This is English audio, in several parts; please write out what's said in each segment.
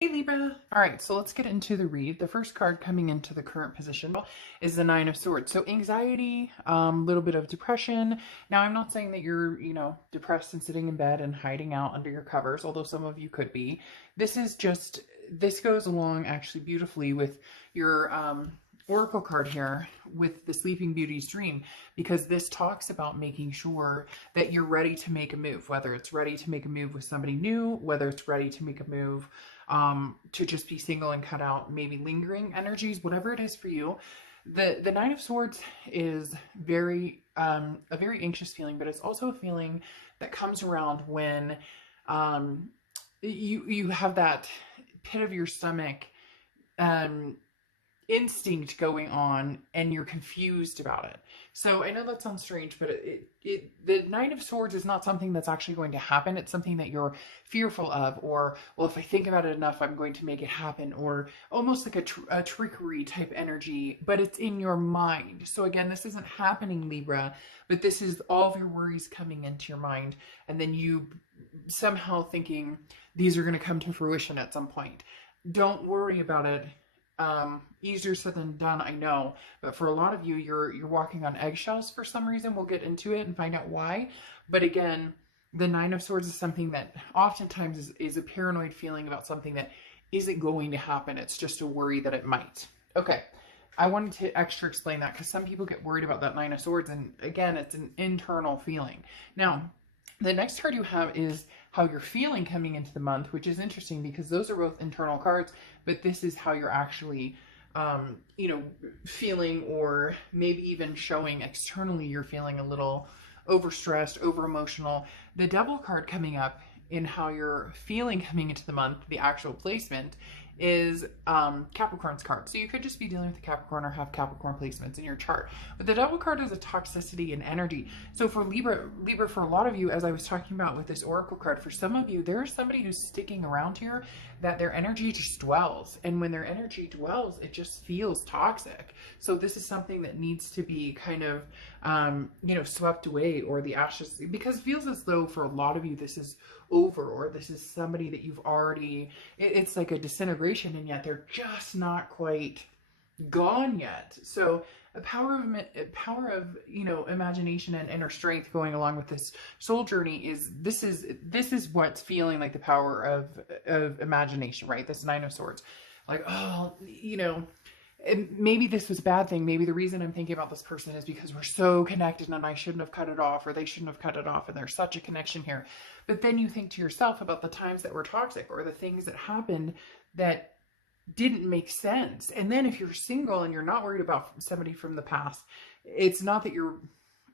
Hey Libra. All right, so let's get into the read. The first card coming into the current position is the Nine of Swords. So anxiety, a little bit of depression. Now, I'm not saying that you're, depressed and sitting in bed and hiding out under your covers, although some of you could be. This goes along actually beautifully with your oracle card here with the Sleeping Beauty's dream, because this talks about making sure that you're ready to make a move, whether it's ready to make a move with somebody new, whether it's ready to make a move to just be single and cut out maybe lingering energies, whatever it is for you. The Nine of Swords is a very anxious feeling, but it's also a feeling that comes around when you have that pit of your stomach um, instinct going on and you're confused about it. So I know that sounds strange, but the Nine of Swords is not something that's actually going to happen. It's something that you're fearful of, or, well, if I think about it enough, I'm going to make it happen, or almost like a trickery type energy, but it's in your mind. So again, this isn't happening, Libra, but this is all of your worries coming into your mind, and then you somehow thinking these are going to come to fruition at some point. Don't worry about it. Easier said than done, I know, but for a lot of you, you're walking on eggshells for some reason. We'll get into it and find out why. But again, the Nine of Swords is something that oftentimes is a paranoid feeling about something that isn't going to happen. It's just a worry that it might. Okay, I wanted to extra explain that because some people get worried about that Nine of Swords, and again, it's an internal feeling. Now, the next card you have is how you're feeling coming into the month, which is interesting because those are both internal cards, but this is how you're actually, feeling, or maybe even showing externally you're feeling a little overstressed, over emotional. The Devil card coming up in how you're feeling coming into the month, the actual placement, is Capricorn's card. So you could just be dealing with a Capricorn or have Capricorn placements in your chart. But the Devil card is a toxicity and energy. So for Libra, for a lot of you, as I was talking about with this Oracle card, for some of you, there's somebody who's sticking around here that their energy just dwells. And when their energy dwells, it just feels toxic. So this is something that needs to be kind of, swept away, or the ashes, because it feels as though for a lot of you, this is over, or this is somebody that you've already, it's like a disintegration, and yet they're just not quite gone yet. So a power of imagination and inner strength going along with this soul journey is this is what's feeling like the power of imagination, right? This Nine of Swords, like, oh, and maybe this was a bad thing. Maybe the reason I'm thinking about this person is because we're so connected and I shouldn't have cut it off, or they shouldn't have cut it off, and there's such a connection here. But then you think to yourself about the times that were toxic, or the things that happened that didn't make sense. And then if you're single and you're not worried about somebody from the past, it's not that you're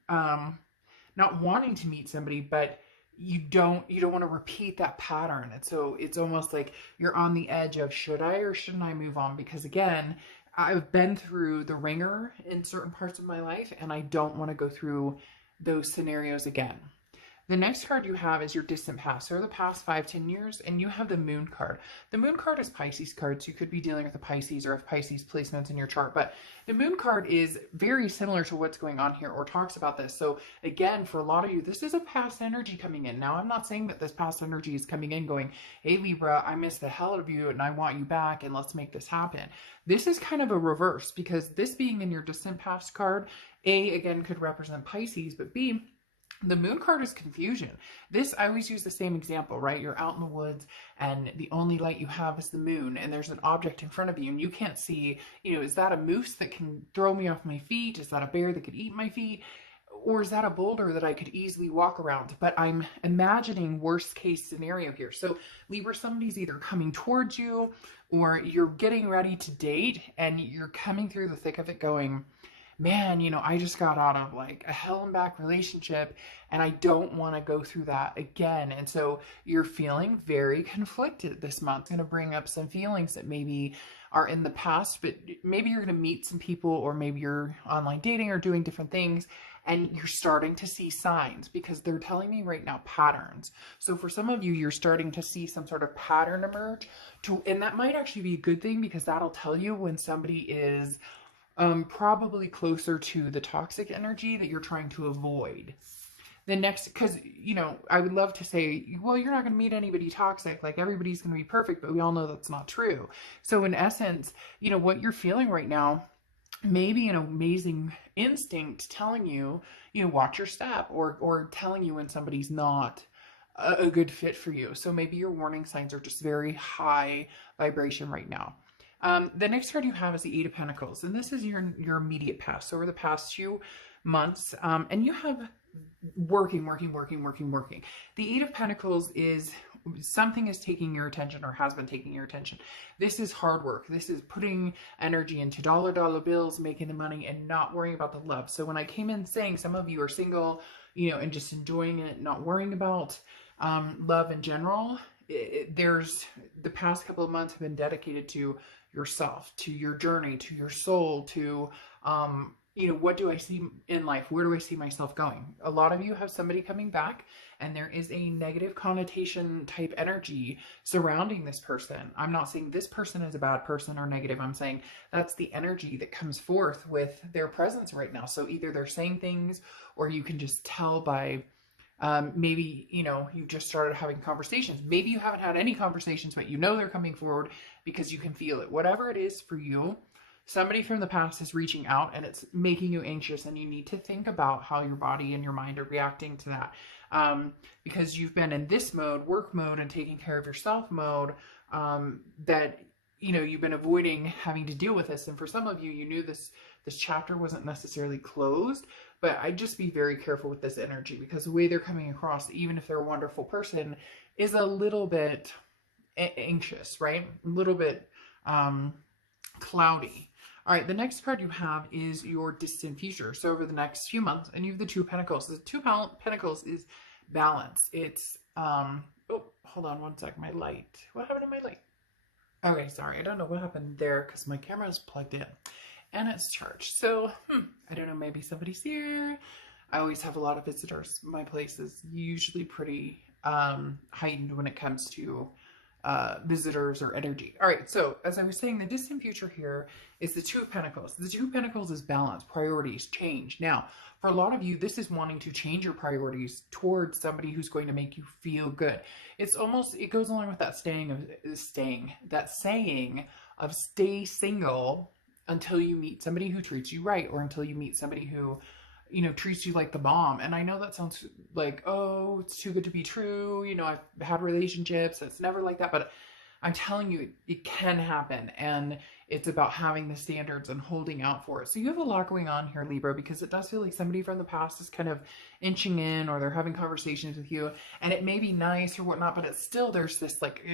not wanting to meet somebody, but you don't want to repeat that pattern. And so it's almost like you're on the edge of, should I or shouldn't I move on? Because again, I've been through the ringer in certain parts of my life, and I don't want to go through those scenarios again. The next card you have is your distant past, or the past 5-10 years, and you have the Moon card. The Moon card is Pisces card, so you could be dealing with a Pisces or have Pisces placements in your chart, but the Moon card is very similar to what's going on here, or talks about this. So again, for a lot of you, this is a past energy coming in. Now, I'm not saying that this past energy is coming in going, hey Libra, I miss the hell out of you and I want you back and let's make this happen. This is kind of a reverse, because this being in your distant past card, A, again, could represent Pisces, but B, the Moon card is confusion. This, I always use the same example, right? You're out in the woods and the only light you have is the moon, and there's an object in front of you and you can't see, is that a moose that can throw me off my feet? Is that a bear that could eat my feet? Or is that a boulder that I could easily walk around? But I'm imagining worst case scenario here. So Libra, somebody's either coming towards you, or you're getting ready to date and you're coming through the thick of it going, man, I just got out of like a hell and back relationship and I don't want to go through that again. And so you're feeling very conflicted this month. It's going to bring up some feelings that maybe are in the past, but maybe you're going to meet some people, or maybe you're online dating or doing different things, and you're starting to see signs, because they're telling me right now patterns. So for some of you, you're starting to see some sort of pattern emerge, and that might actually be a good thing, because that'll tell you when somebody is probably closer to the toxic energy that you're trying to avoid. The next, because, you know, I would love to say, well, you're not going to meet anybody toxic. Like everybody's going to be perfect, but we all know that's not true. So in essence, you know, what you're feeling right now may be an amazing instinct telling you, you know, watch your step, or telling you when somebody's not a good fit for you. So maybe your warning signs are just very high vibration right now. The next card you have is the Eight of Pentacles, and this is your immediate past. So over the past few months, and you have working. The Eight of Pentacles is something is taking your attention or has been taking your attention. This is hard work. This is putting energy into dollar bills, making the money, and not worrying about the love. So when I came in saying some of you are single, you know, and just enjoying it, not worrying about love in general, there's the past couple of months have been dedicated to yourself, to your journey, to your soul, to you know, what do I see in life? Where do I see myself going? A lot of you have somebody coming back, and there is a negative connotation type energy surrounding this person. I'm not saying this person is a bad person or negative. I'm saying that's the energy that comes forth with their presence right now. So either they're saying things, or you can just tell by maybe, you know, you just started having conversations. Maybe you haven't had any conversations, but you know they're coming forward because you can feel it. Whatever it is for you, somebody from the past is reaching out, and it's making you anxious, and you need to think about how your body and your mind are reacting to that. Because you've been in this mode, work mode, and taking care of yourself mode, that, you know, you've been avoiding having to deal with this. And for some of you, you knew this chapter wasn't necessarily closed, but I'd just be very careful with this energy, because the way they're coming across, even if they're a wonderful person, is a little bit anxious, right? A little bit cloudy. All right, the next card you have is your distant future. So over the next few months, and you have the Two of Pentacles. The Two of Pentacles is balance. It's, oh, hold on one sec, my light. What happened to my light? Okay, sorry, I don't know what happened there because my camera is plugged in and it's charged. So, I don't know, maybe somebody's here. I always have a lot of visitors. My place is usually pretty heightened when it comes to visitors or energy. All right, so as I was saying, the distant future here is the Two of Pentacles. The Two of Pentacles is balance, priorities, change. Now, for a lot of you, this is wanting to change your priorities towards somebody who's going to make you feel good. It's almost, it goes along with that saying of stay single until you meet somebody who treats you right, or until you meet somebody who, you know, treats you like the bomb. And I know that sounds like, oh, it's too good to be true. You know, I've had relationships. It's never like that. But I'm telling you, it can happen. And it's about having the standards and holding out for it. So you have a lot going on here, Libra, because it does feel like somebody from the past is kind of inching in, or they're having conversations with you. And it may be nice or whatnot, but it's still, there's this like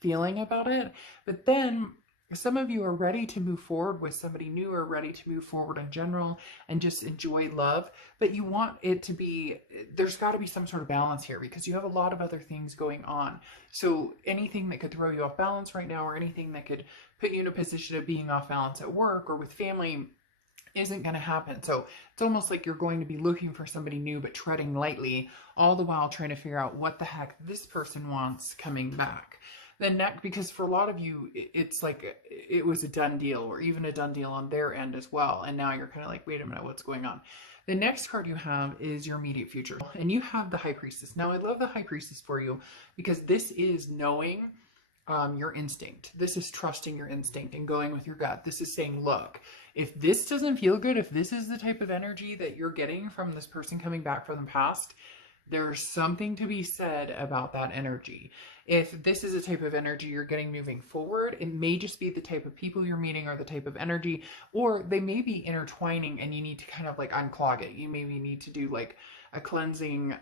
feeling about it. But then some of you are ready to move forward with somebody new, or ready to move forward in general and just enjoy love. But you want it to be, there's got to be some sort of balance here, because you have a lot of other things going on. So anything that could throw you off balance right now, or anything that could put you in a position of being off balance at work or with family, isn't going to happen. So it's almost like you're going to be looking for somebody new, but treading lightly, all the while trying to figure out what the heck this person wants coming back. Then next, because for a lot of you, it's like it was a done deal, or even a done deal on their end as well. And now you're kind of like, wait a minute, what's going on? The next card you have is your immediate future. And you have the High Priestess. Now, I love the High Priestess for you, because this is knowing your instinct. This is trusting your instinct and going with your gut. This is saying, look, if this doesn't feel good, if this is the type of energy that you're getting from this person coming back from the past, there's something to be said about that energy. If this is a type of energy you're getting moving forward, it may just be the type of people you're meeting, or the type of energy, or they may be intertwining and you need to kind of like unclog it. You maybe need to do like a cleansing,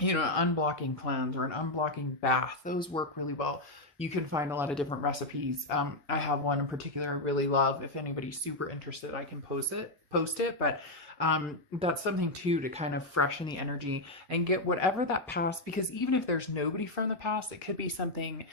you know, an unblocking cleanse or an unblocking bath. Those work really well. You can find a lot of different recipes. I have one in particular I really love. If anybody's super interested, I can post it, but that's something too, to kind of freshen the energy and get whatever that past, because even if there's nobody from the past, it could be something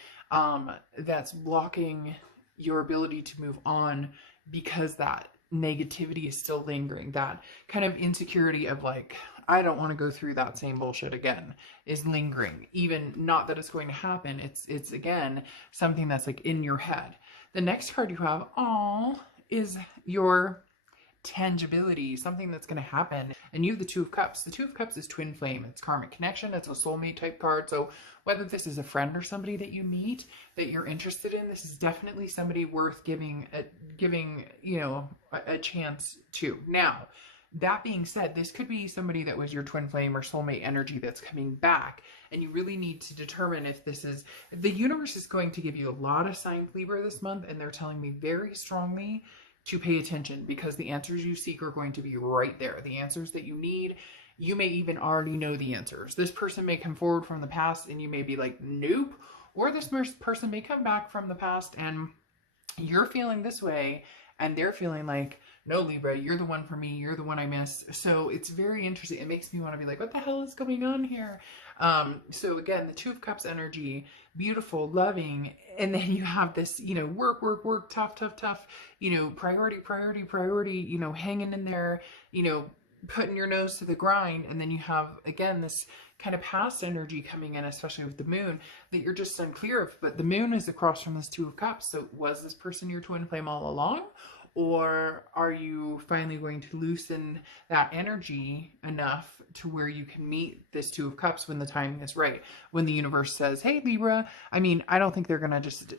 that's blocking your ability to move on, because that negativity is still lingering. That kind of insecurity of like, I don't want to go through that same bullshit again, is lingering. Even not that it's going to happen. It's again, something that's like in your head. The next card you have, is your tangibility, something that's going to happen. And you have the Two of Cups. The Two of Cups is twin flame. It's karmic connection. It's a soulmate type card. So whether this is a friend or somebody that you meet that you're interested in, this is definitely somebody worth giving a chance to. Now, that being said, this could be somebody that was your twin flame or soulmate energy that's coming back, and you really need to determine if this is, the universe is going to give you a lot of signs, Libra, this month, and they're telling me very strongly to pay attention, because the answers you seek are going to be right there. The answers that you need, you may even already know the answers. This person may come forward from the past and you may be like, nope. Or this person may come back from the past and you're feeling this way and they're feeling like, no, Libra, you're the one for me. You're the one I miss. So it's very interesting. It makes me want to be like, what the hell is going on here? So again, the Two of Cups energy, beautiful, loving. And then you have this, work, tough, priority, hanging in there, putting your nose to the grind. And then you have, again, this kind of past energy coming in, especially with the moon, that you're just unclear of. But the moon is across from this Two of Cups. So was this person your twin flame all along? Or are you finally going to loosen that energy enough to where you can meet this Two of Cups when the timing is right? When the universe says, hey, Libra, I don't think they're going to just,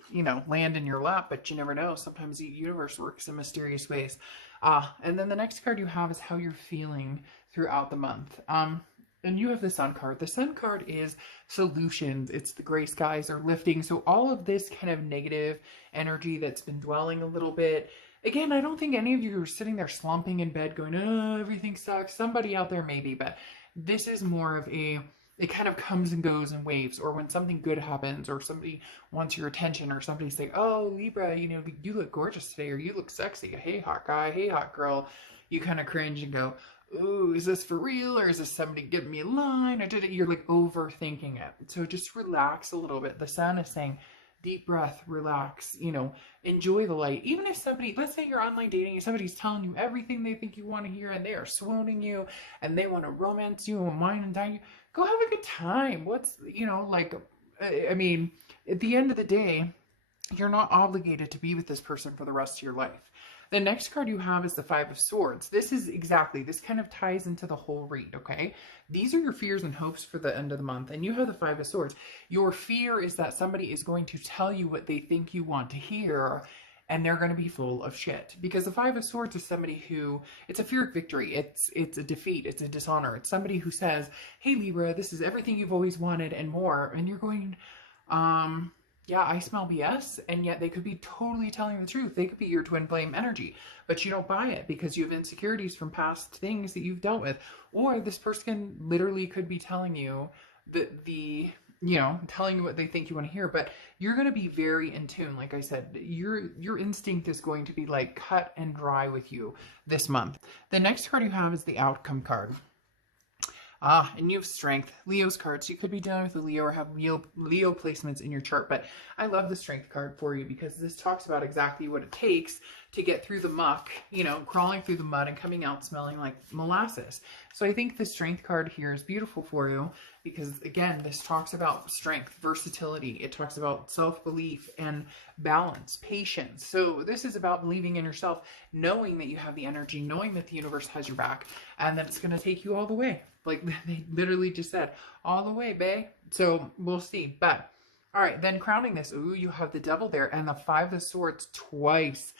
land in your lap, but you never know. Sometimes the universe works in mysterious ways. And then the next card you have is how you're feeling throughout the month. And you have the Sun card. The Sun card is solutions. It's the gray skies are lifting. So all of this kind of negative energy that's been dwelling a little bit. Again, I don't think any of you are sitting there slumping in bed going, oh, everything sucks. Somebody out there maybe, but this is more of it kind of comes and goes in waves, or when something good happens or somebody wants your attention or somebody's like, oh, Libra, you look gorgeous today, or you look sexy. Hey, hot guy. Hey, hot girl. You kind of cringe and go, ooh, is this for real? Or is this somebody giving me a line? Or you're like overthinking it. So just relax a little bit. The Sun is saying, deep breath, relax, enjoy the light. Even if somebody, let's say you're online dating and somebody's telling you everything they think you want to hear and they are swooning you and they want to romance you and wine and dine you, go have a good time. At the end of the day, you're not obligated to be with this person for the rest of your life. The next card you have is the Five of Swords. This kind of ties into the whole read, okay? These are your fears and hopes for the end of the month, and you have the Five of Swords. Your fear is that somebody is going to tell you what they think you want to hear, and they're going to be full of shit. Because the Five of Swords is somebody who, it's a fear of victory. It's a defeat. It's a dishonor. It's somebody who says, hey, Libra, this is everything you've always wanted and more. And you're going, yeah, I smell BS, and yet they could be totally telling the truth. They could be your twin flame energy, but you don't buy it because you have insecurities from past things that you've dealt with. Or this person literally could be telling you telling you what they think you want to hear, but you're going to be very in tune. Like I said, your instinct is going to be like cut and dry with you this month. The next card you have is the Outcome card. And you have Strength, Leo's card. So you could be dealing with a Leo or have Leo placements in your chart. But I love the Strength card for you because this talks about exactly what it takes to get through the muck, crawling through the mud and coming out smelling like molasses. So I think the Strength card here is beautiful for you because, again, this talks about strength, versatility. It talks about self-belief and balance, patience. So this is about believing in yourself, knowing that you have the energy, knowing that the universe has your back, and that it's going to take you all the way. Like they literally just said, all the way, bae. So we'll see. But all right, then crowning this, ooh, you have the Devil there and the Five of Swords twice.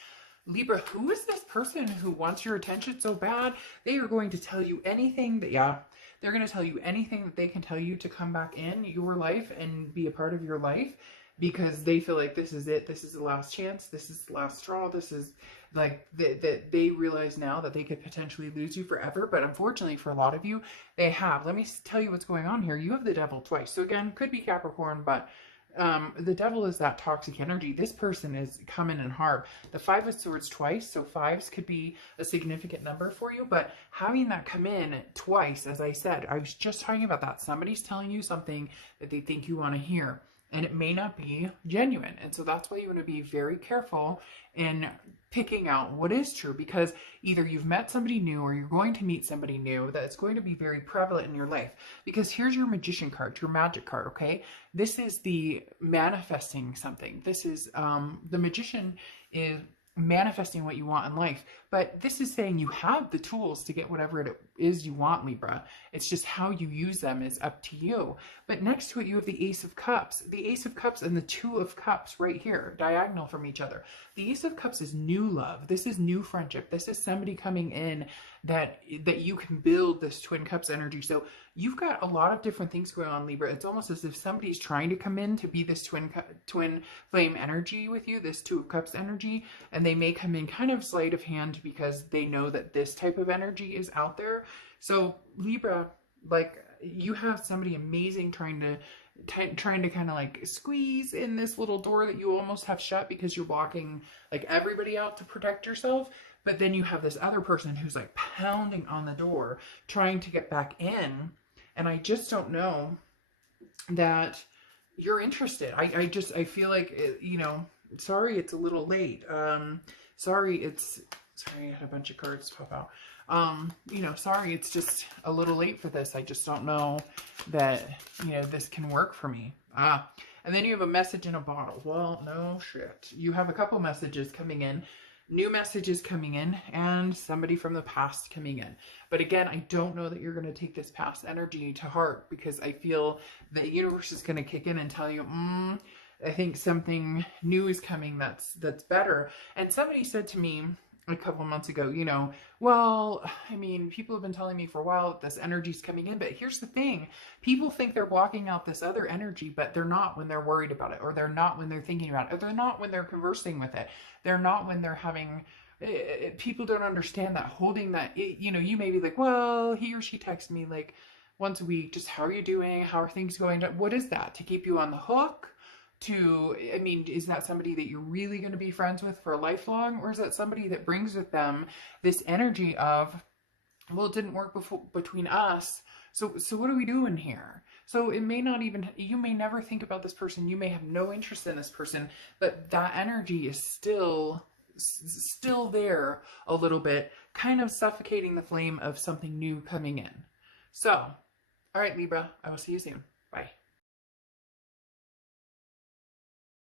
Libra, who is this person who wants your attention so bad? They are going to tell you anything they're going to tell you anything that they can tell you to come back in your life and be a part of your life because they feel like this is it. This is the last chance. This is the last straw. This is like that they realize now that they could potentially lose you forever. But unfortunately for a lot of you, they have. Let me tell you what's going on here. You have the Devil twice. So again, could be Capricorn, but the Devil is that toxic energy. This person is coming in hard. The Five of Swords twice, so fives could be a significant number for you, but having that come in twice, as I said, I was just talking about that. Somebody's telling you something that they think you want to hear, and it may not be genuine. And so that's why you want to be very careful in picking out what is true, because either you've met somebody new or you're going to meet somebody new that's going to be very prevalent in your life. Because here's your Magician card, your Magic card, okay? This is the manifesting something. This is, the Magician is manifesting what you want in life. But this is saying you have the tools to get whatever it is you want, Libra. It's just how you use them is up to you. But next to it, you have the Ace of Cups. The Ace of Cups and the Two of Cups right here, diagonal from each other. The Ace of Cups is new love. This is new friendship. This is somebody coming in that you can build this Twin Cups energy. So you've got a lot of different things going on, Libra. It's almost as if somebody's trying to come in to be this twin flame energy with you, this Two of Cups energy, and they may come in kind of sleight of hand because they know that this type of energy is out there. So Libra, like, you have somebody amazing trying to kind of like squeeze in this little door that you almost have shut because you're blocking like everybody out to protect yourself. But then you have this other person who's like pounding on the door trying to get back in. And I just don't know that you're interested. I feel like, you know, sorry, it's a little late. Sorry, I had a bunch of cards pop out. You know, sorry, it's just a little late for this. I just don't know that, you know, this can work for me. And then you have a message in a bottle. Well, no shit. You have a couple messages coming in, new messages coming in, and somebody from the past coming in. But again, I don't know that you're going to take this past energy to heart, because I feel the universe is going to kick in and tell you, I think something new is coming that's better. And somebody said to me a couple months ago, you know, well, I mean, people have been telling me for a while that this energy's coming in, but here's the thing. People think they're blocking out this other energy, but they're not when they're worried about it, or they're not when they're thinking about it, or they're not when they're conversing with it. They're not when they're having, people don't understand that holding that, you know, you may be like, well, he or she texts me like once a week, just how are you doing? How are things going? What is that? To keep you on the hook? I mean, is that somebody that you're really going to be friends with for lifelong? Or is that somebody that brings with them this energy of, well, it didn't work between us. So what are we doing here? So it may not even, you may never think about this person. You may have no interest in this person, but that energy is still there a little bit, kind of suffocating the flame of something new coming in. So, all right, Libra, I will see you soon. Bye.